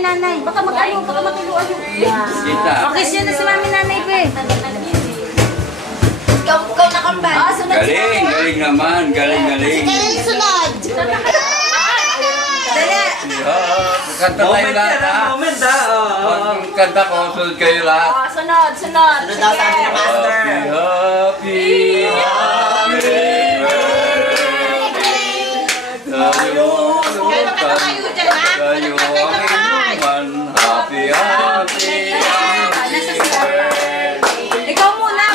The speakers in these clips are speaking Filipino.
Nanay, baka mag-ano, baka matuluan yung okay, siya na si mami nanay ko eh. Ikaw nakambal. Galing, galing naman, galing. Galing sunod. Dali. Kanta tayo lahat ha. Moment ha. Kanta ko, sunod kayo lahat. Sunod. Sunod daw sabi ni Master. Happy birthday. Tayo ang inuman. Happy birthday. Ikaw muna.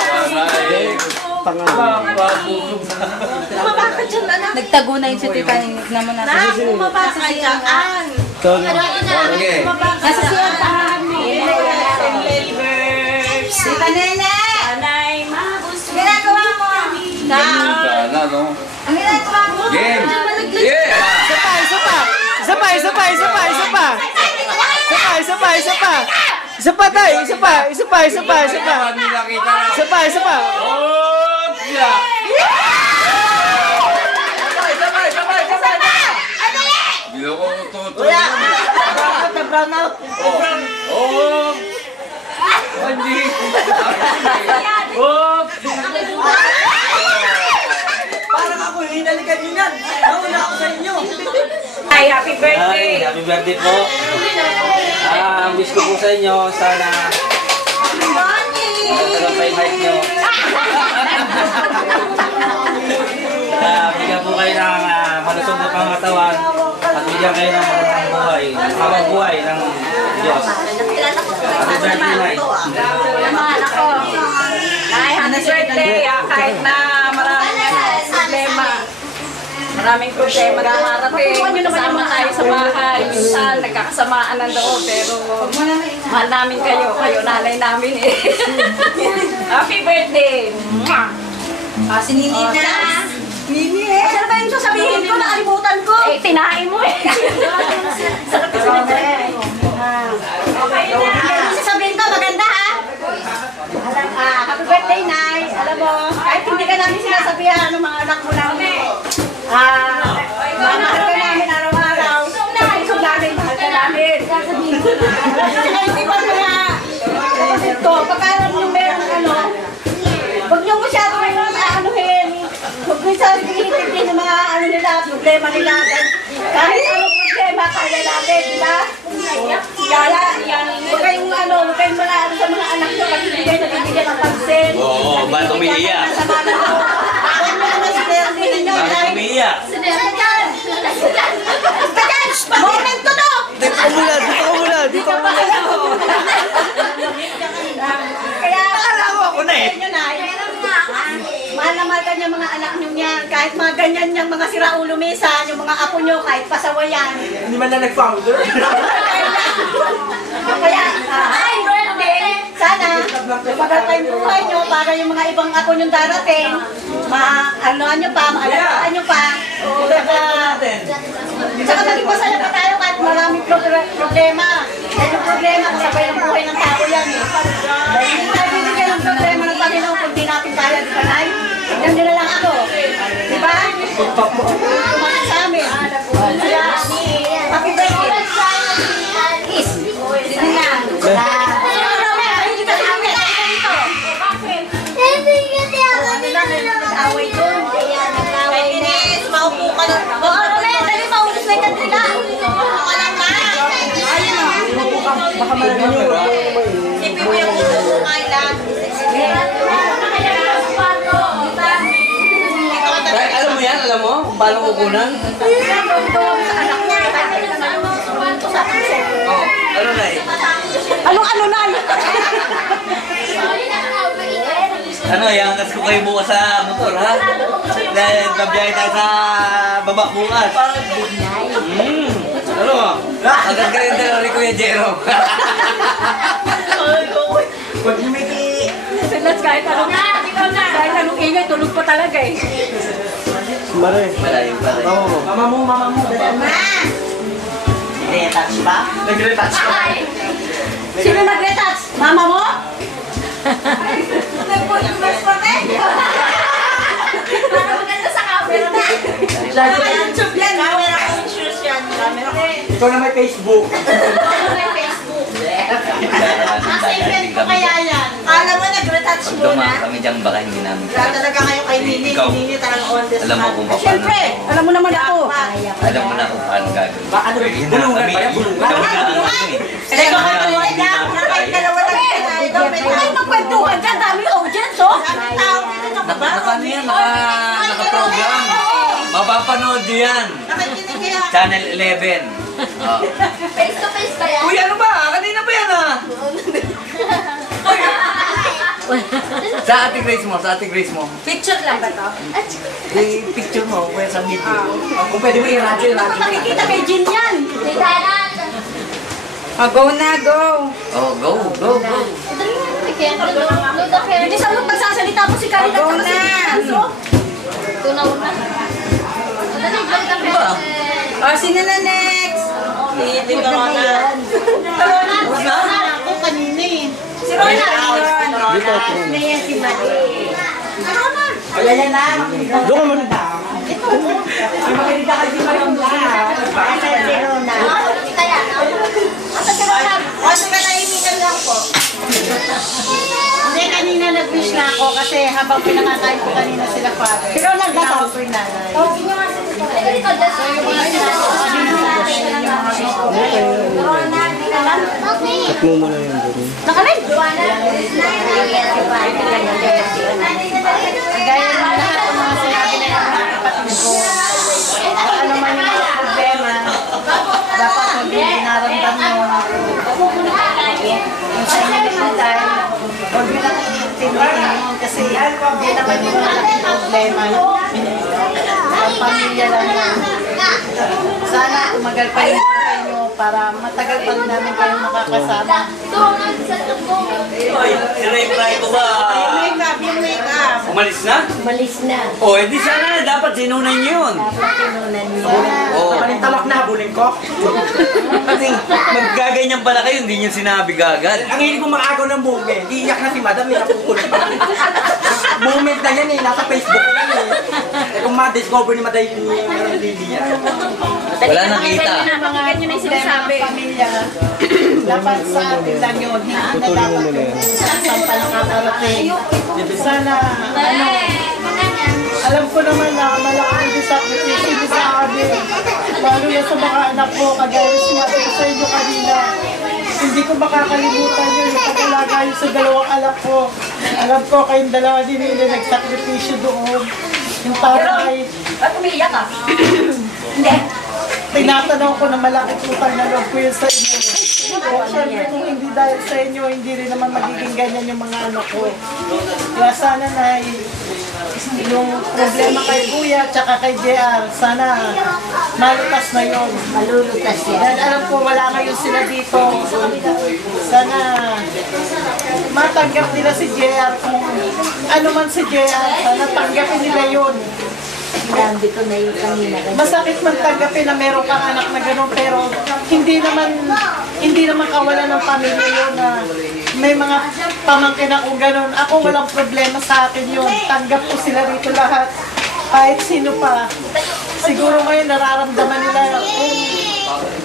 Bumaba ka dyan, anak. Nagtago na yung si Tita Ninig naman natin. Nak, bumaba ka dyan. Nasa siya tahan mo. Tita Nene! Anay, mabus. Ginagawa mo! Sana, no? Ang ginagawa mo! Game! Yeah! Isa pa tayo, isa pa. Oh, yeah! Bilo ko tuto. Oh! Hindi! Oh! Parang ako, hinalikan nyo yan. Nauna ako sa inyo. Ay, happy birthday. Ay, happy birthday po. Ang wish ko po sa inyo, sana magkaroon pa yung height nyo. Bigyan po kayo ng malusog na pangatawan at bigyan kayo ng magandang buhay, habang buhay ng Diyos. Happy birthday, Nay. Mga anak ko. Ay, happy birthday. Kahit na maraming problema dumarating. Kasama tayo sa bahay. Minsan, nagkakasamaan ng loob. Pero mahal namin kayo. Kayo nanay namin eh. Happy birthday! Si Nini na. Nini eh! Ano ba yung sasabihin ko? Nakalimutan ko! Eh, tinahin mo eh! Sarap kasi na Sasabihin ko, maganda ha? Happy birthday, Nay! Alam mo, kahit hindi ka namin sinasabihan ng mga anak mo namin. Mahal ka namin araw-araw. Isog namin, mahal ka namin. Saka hindi pa mga kapatid ko, pagkaroon nyo meron ng ano, huwag nyo masyadong aanuhin. Huwag nyo sa tingin ng mga ano nila, problema nila. Kahit anong problema, kaya natin, di ba? Kaya, huwag kayong ano, huwag kayong mga ano sa mga anak nyo kasi hindi kayo nabibigyan ng pansin. Oo, ba't umiiyak? Huwag nyo naman sinirdihin nyo. Bakit umiiyak? Moment ko to! Dito ka muna. Kaya, Alam ako na eh. yun na, mahal na mahal ka niya mga anak niyo yan. Kahit mga ganyan niyang mga siraulo minsan, yung mga apo niyo, kahit pasawa yan. Hindi man na nag-founder. Kaya, sana, lumagal pa yung buhay niyo para yung mga ibang apo niyong darating, ma-anuhan niyo pa, maalagaan niyo pa. Saka maging masaya pa tayo kahit maraming problema. Dahil yung problema, kasabay ng buhay ng tao yan eh. Dahil hindi tayo bibigyan ng problema ng Panginoon kung di natin kaya, di ba, Nay? Tignan nyo na lang ako. Di ba? Kumakas sa amin. Kaya, happy birthday. Is, hindi na. Nag-away doon. Nag-away na. Maupo ka na. Oo, Romen, dali maubos na yung kandila. Maupo ka lang na. Baka malaman nyo. Sipin mo yung puso mo kailan. Alam mo yan, alam mo? Kung paano kukunan? Oo, ano na eh? Anong-ano na? Ano, iangas ko kayo bukas sa motor, ha? Dahil babiyahe tayo sa baba bukas. Ano mo? Agad ka rin dala rin Kuya Jero. Pag lumiki. Silas kahit anong ingay, tulog pa talaga eh. Mare. Malayo pa rin. Mama mo. Retouch ba? Nag-retouch ka. Sino nag-retouch? Mama mo? Para maganda sa camera. Camera ko. Camera ko. Ikaw na may Facebook. May Facebook. Nasa event ko kaya yan. Alam mo, nag-retouch Pag muna. dumaan kami dyan, baka hindi namin. Wala talaga kayo kay Nini. Ikaw, Si Nini talagang on the spot. alam mo kung paano. Siyempre, alam mo naman ako. Alam mo na kung paano gagawin. Baka ano, Yun na, bulungan kami- pa yan, bulungan. kami na ano eh. Teka, kahit dalawa lang. Kahit dalawa lang. Ay, magkwentuhan dyan. Daming audience, oh. Daming tao dito na Naka ano yan, naka-program. Mapapanood nyo yan. Nakikinig kaya. Channel 11. Oh. Face to face ba yan? Uy, ano ba? Kanina pa yan ah. Sa ate Grace mo, sa ate Grace mo. Picture lang ba to? Picture mo, kaya sa video. Kung pwede mo i-radyo, i-radyo. Nakikita kay Jin yan. Oh, go na, go. Oh, go, go, go. Bilisan mo pagsasalita mo si Karina. Go na. Diba? Oh, sino na next? Hindi ka na. Ako kanina eh. Si Ronald. Naya si Mali. Kaya yan na. Doon ka muna. Ito. Ay, makinig ka kasi mayroon lahat. Asa si Ronald? Asa si Ronald? Asa ka naimingan lang po? Hindi, kanina nag-wish na ako kasi habang pinakakain ko kanina sila father. Si Ronald ba ako po yung nanay? So yung mga sinasabi ko kanina sa akin yung mga Nakalig. gaya ng lahat ng mga sinabi na yung mga kapatid ko. Ano man yung mga problema, dapat hindi dinaramdam mo. Kung sa inyo naman tayo, huwag nyo lang tinitingin kasi hindi naman yung malaking problema. Ang pamilya lang yun. Sana tumagal pa yung buhay nyo para matagal pa rin namin kayong makakasama. Oy, i-reply ko ba? Yung makeup. Umalis na? Malis na. Oh, edi sana dapat sinunan nyo yun. Oh. Kapaling talak na, habulin ko. Kasi maggaganyan pala kayo, hindi nyo sinabi gagad. Ang hilig kong makagaw ng movement. Iiyak na si madam, may napukulit pa. Movement na yan eh, nasa Facebook yan eh. Kung ma-discover ni Maday yung Lily yan. Wala nakita. Mga ganyan yung sinasabi. Pamilya, dapat sa atin lang yun. Hindi na dapat saan pa nakakarating. Sana, alam ko naman na malaking disappointment sa amin. Lalo na sa mga anak ko, kagaya sinabi ko sa inyo kanina. Hindi ko makakalimutan yun. Yung pag-alaga yun sa dalawang anak ko. Alam ko kayong dalawa din nila nagsakripisyo doon. Yung tatay. Ba't umiiyak ka? Tinatanong ko na malaking utang na loob ko yun sa inyo. Siyempre kung hindi dahil sa inyo, hindi rin naman magiging ganyan yung mga anak ko. Kaya sana na yung problema kay Kuya tsaka kay JR, sana malutas na yun. Malulutas yan. Dahil alam ko wala ngayon sila dito. Sana matanggap nila si JR kung ano man si JR, sana tanggapin nila yun. Sinabi ko na yung kanina. Masakit man tanggapin na meron kang anak na gano'n, pero hindi naman kawalan ng pamilya yun na may mga pamangkin akong gano'n. Ako walang problema sa akin yun. Tanggap ko sila rito lahat. Kahit sino pa. Siguro ngayon nararamdaman nila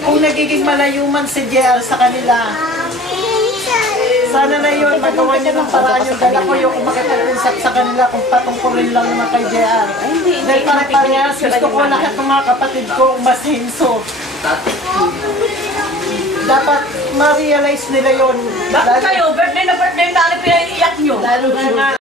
kung nagiging malayuman si JR sa kanila. Sana na yun, magawa niya ng paraan yung dala ko yung makipag-usap sa kanila kung patungkulin lang naman kay JR. Dahil parehas, gusto ko lahat ng mga kapatid ko umasinso. Dapat ma-realize nila yun. Bakit kayo? Birthday na birthday na pinaiiyak nyo. Lalo na